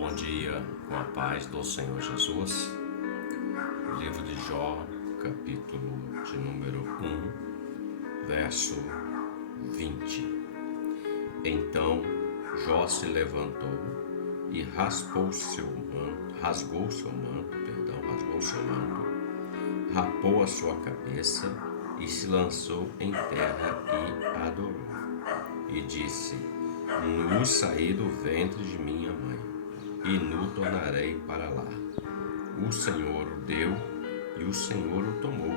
Bom dia, com a paz do Senhor Jesus. Livro de Jó, capítulo de número 1, verso 20. Então Jó se levantou e rasgou seu manto, rapou a sua cabeça e se lançou em terra e adorou. E disse: Nu saí do ventre de minha mãe, e nu tornarei para lá. O Senhor o deu e o Senhor o tomou.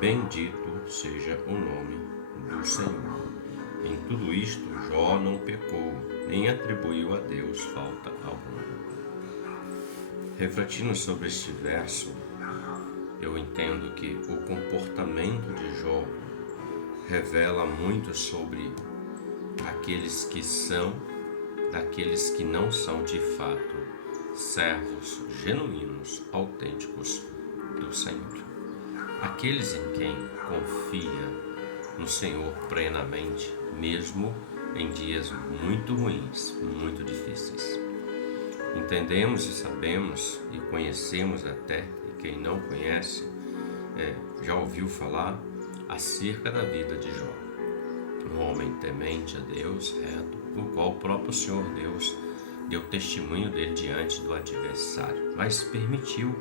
Bendito seja o nome do Senhor. Em tudo isto Jó não pecou, nem atribuiu a Deus falta alguma. Refletindo sobre este verso, eu entendo que o comportamento de Jó revela muito sobre aqueles que são, daqueles que não são de fato servos genuínos, autênticos do Senhor. Aqueles em quem confia no Senhor plenamente, mesmo em dias muito ruins, muito difíceis. Entendemos e sabemos e conhecemos até, e quem não conhece, já ouviu falar acerca da vida de Jó. Um homem temente a Deus, reto, o qual o próprio Senhor Deus deu testemunho dele diante do adversário, mas permitiu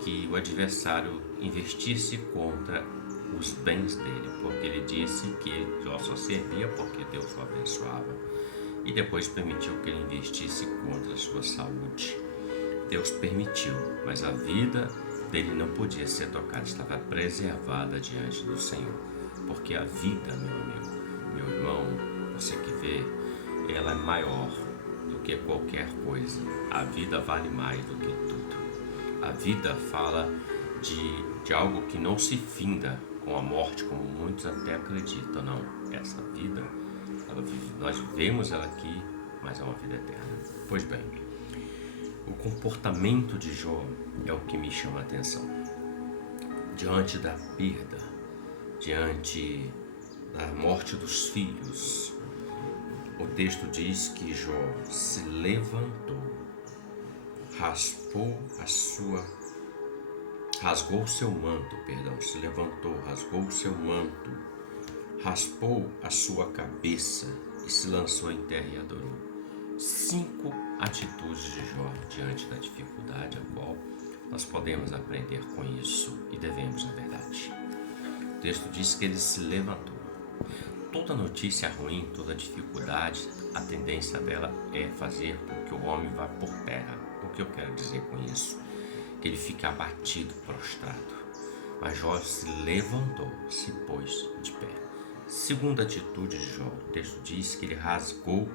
que o adversário investisse contra os bens dele, porque ele disse que Jó só servia porque Deus o abençoava, e depois permitiu que ele investisse contra a sua saúde. Deus permitiu, mas a vida dele não podia ser tocada, estava preservada diante do Senhor, porque a vida, meu amigo, meu irmão, você que vê, ela é maior do que qualquer coisa. A vida vale mais do que tudo. A vida fala de algo que não se finda com a morte, como muitos até acreditam. Não, essa vida, nós vivemos ela aqui, mas é uma vida eterna. Pois bem, o comportamento de Jó é o que me chama a atenção. Diante da perda, diante da morte dos filhos, o texto diz que Jó se levantou, rasgou seu manto, se levantou, rasgou o seu manto, raspou a sua cabeça e se lançou em terra e adorou. 5 atitudes de Jó diante da dificuldade, a qual nós podemos aprender com isso e devemos, na verdade. O texto diz que ele se levantou. Toda notícia ruim, toda dificuldade, a tendência dela é fazer com que o homem vá por terra. O que eu quero dizer com isso? Que ele fica abatido, prostrado. Mas Jó se levantou, se pôs de pé. Segunda atitude de Jó, o texto diz que ele rasgou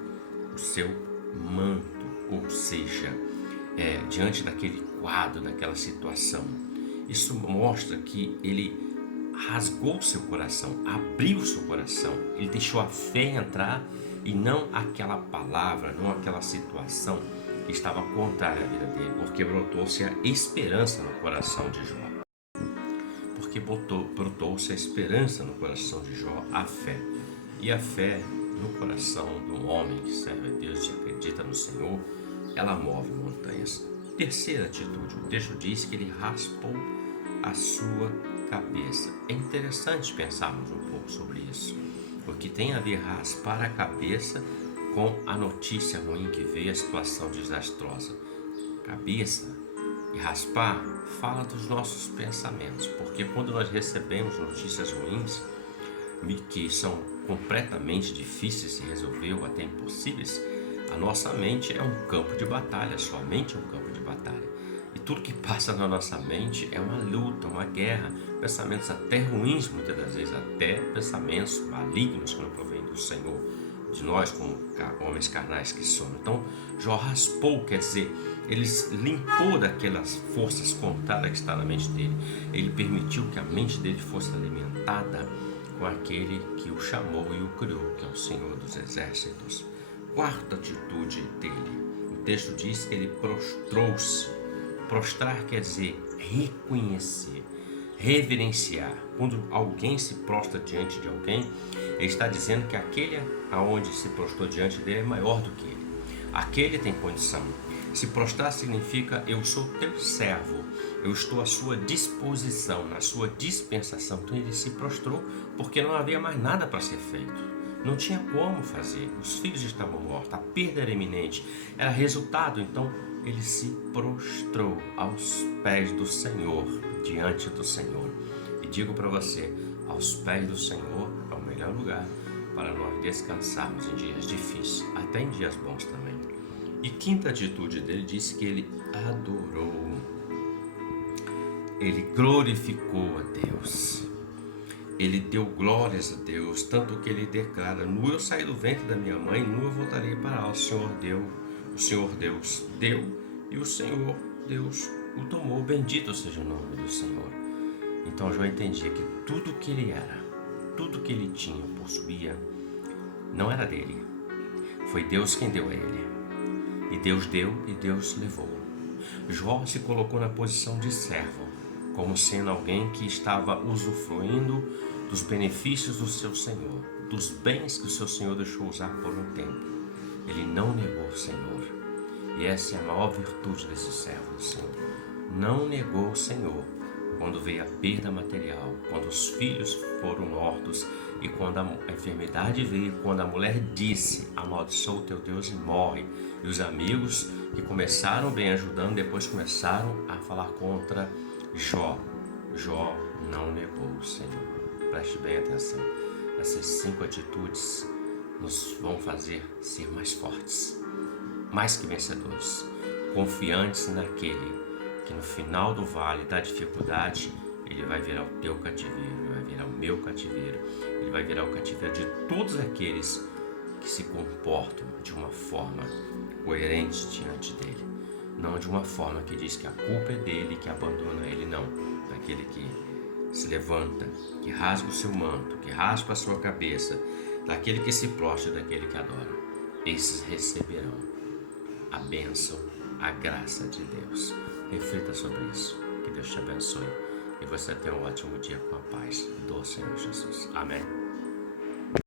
o seu manto, ou seja, diante daquele quadro, daquela situação. Isso mostra que ele rasgou seu coração, abriu seu coração, ele deixou a fé entrar e não aquela palavra, não aquela situação que estava contrária à vida dele, porque brotou-se a esperança no coração de Jó. Porque brotou-se a esperança no coração de Jó, a fé. E a fé no coração do homem que serve a Deus e acredita no Senhor, ela move montanhas. Terceira atitude, o texto diz que ele raspou a sua cabeça. É interessante pensarmos um pouco sobre isso, porque tem a ver raspar a cabeça com a notícia ruim que veio, a situação desastrosa. Cabeça e raspar fala dos nossos pensamentos, porque quando nós recebemos notícias ruins, que são completamente difíceis de resolver ou até impossíveis, a nossa mente é um campo de batalha, sua mente é um campo de batalha. E tudo que passa na nossa mente é uma luta, uma guerra, pensamentos até ruins, muitas das vezes até pensamentos malignos que não provêm do Senhor, de nós como homens carnais que somos. Então Jó raspou, quer dizer, ele limpou daquelas forças contrárias que está na mente dele. Ele permitiu que a mente dele fosse alimentada com aquele que o chamou e o criou, que é o Senhor dos Exércitos. Quarta atitude dele, o texto diz que ele prostrou-se. Prostrar quer dizer reconhecer, reverenciar. Quando alguém se prostra diante de alguém, ele está dizendo que aquele aonde se prostrou diante dele é maior do que ele. Aquele tem condição. Se prostrar significa eu sou teu servo, eu estou à sua disposição, na sua dispensação. Então ele se prostrou porque não havia mais nada para ser feito. Não tinha como fazer, os filhos estavam mortos, a perda era iminente, era resultado. Então ele se prostrou aos pés do Senhor, diante do Senhor. E digo para você, aos pés do Senhor é o melhor lugar para nós descansarmos em dias difíceis, até em dias bons também. E quinta atitude dele diz que ele adorou, ele glorificou a Deus. Ele deu glórias a Deus, tanto que ele declara: nu eu saí do ventre da minha mãe, nu eu voltarei para lá. O Senhor Deus deu, e o Senhor Deus o tomou. Bendito seja o nome do Senhor. Então Jó entendia que tudo que ele era, tudo que ele tinha, possuía, não era dele. Foi Deus quem deu a ele. E Deus deu e Deus levou. Jó se colocou na posição de servo, como sendo alguém que estava usufruindo dos benefícios do seu Senhor, dos bens que o seu Senhor deixou usar por um tempo. Ele não negou o Senhor. E essa é a maior virtude desse servo do Senhor. Não negou o Senhor quando veio a perda material, quando os filhos foram mortos e quando a enfermidade veio, quando a mulher disse: amaldiçoa o teu Deus e morre. E os amigos que começaram bem ajudando, depois começaram a falar contra Jó. Jó não negou o Senhor. Preste bem atenção. Essas 5 atitudes nos vão fazer ser mais fortes, mais que vencedores, confiantes naquele que no final do vale da dificuldade, ele vai virar o teu cativeiro, ele vai virar o meu cativeiro, ele vai virar o cativeiro de todos aqueles que se comportam de uma forma coerente diante dele. Não de uma forma que diz que a culpa é dele, que abandona ele, não. Daquele que se levanta, que rasga o seu manto, que raspa a sua cabeça, daquele que se prostra, daquele que adora. Esses receberão a bênção, a graça de Deus. Reflita sobre isso. Que Deus te abençoe e você tenha um ótimo dia com a paz do Senhor Jesus. Amém.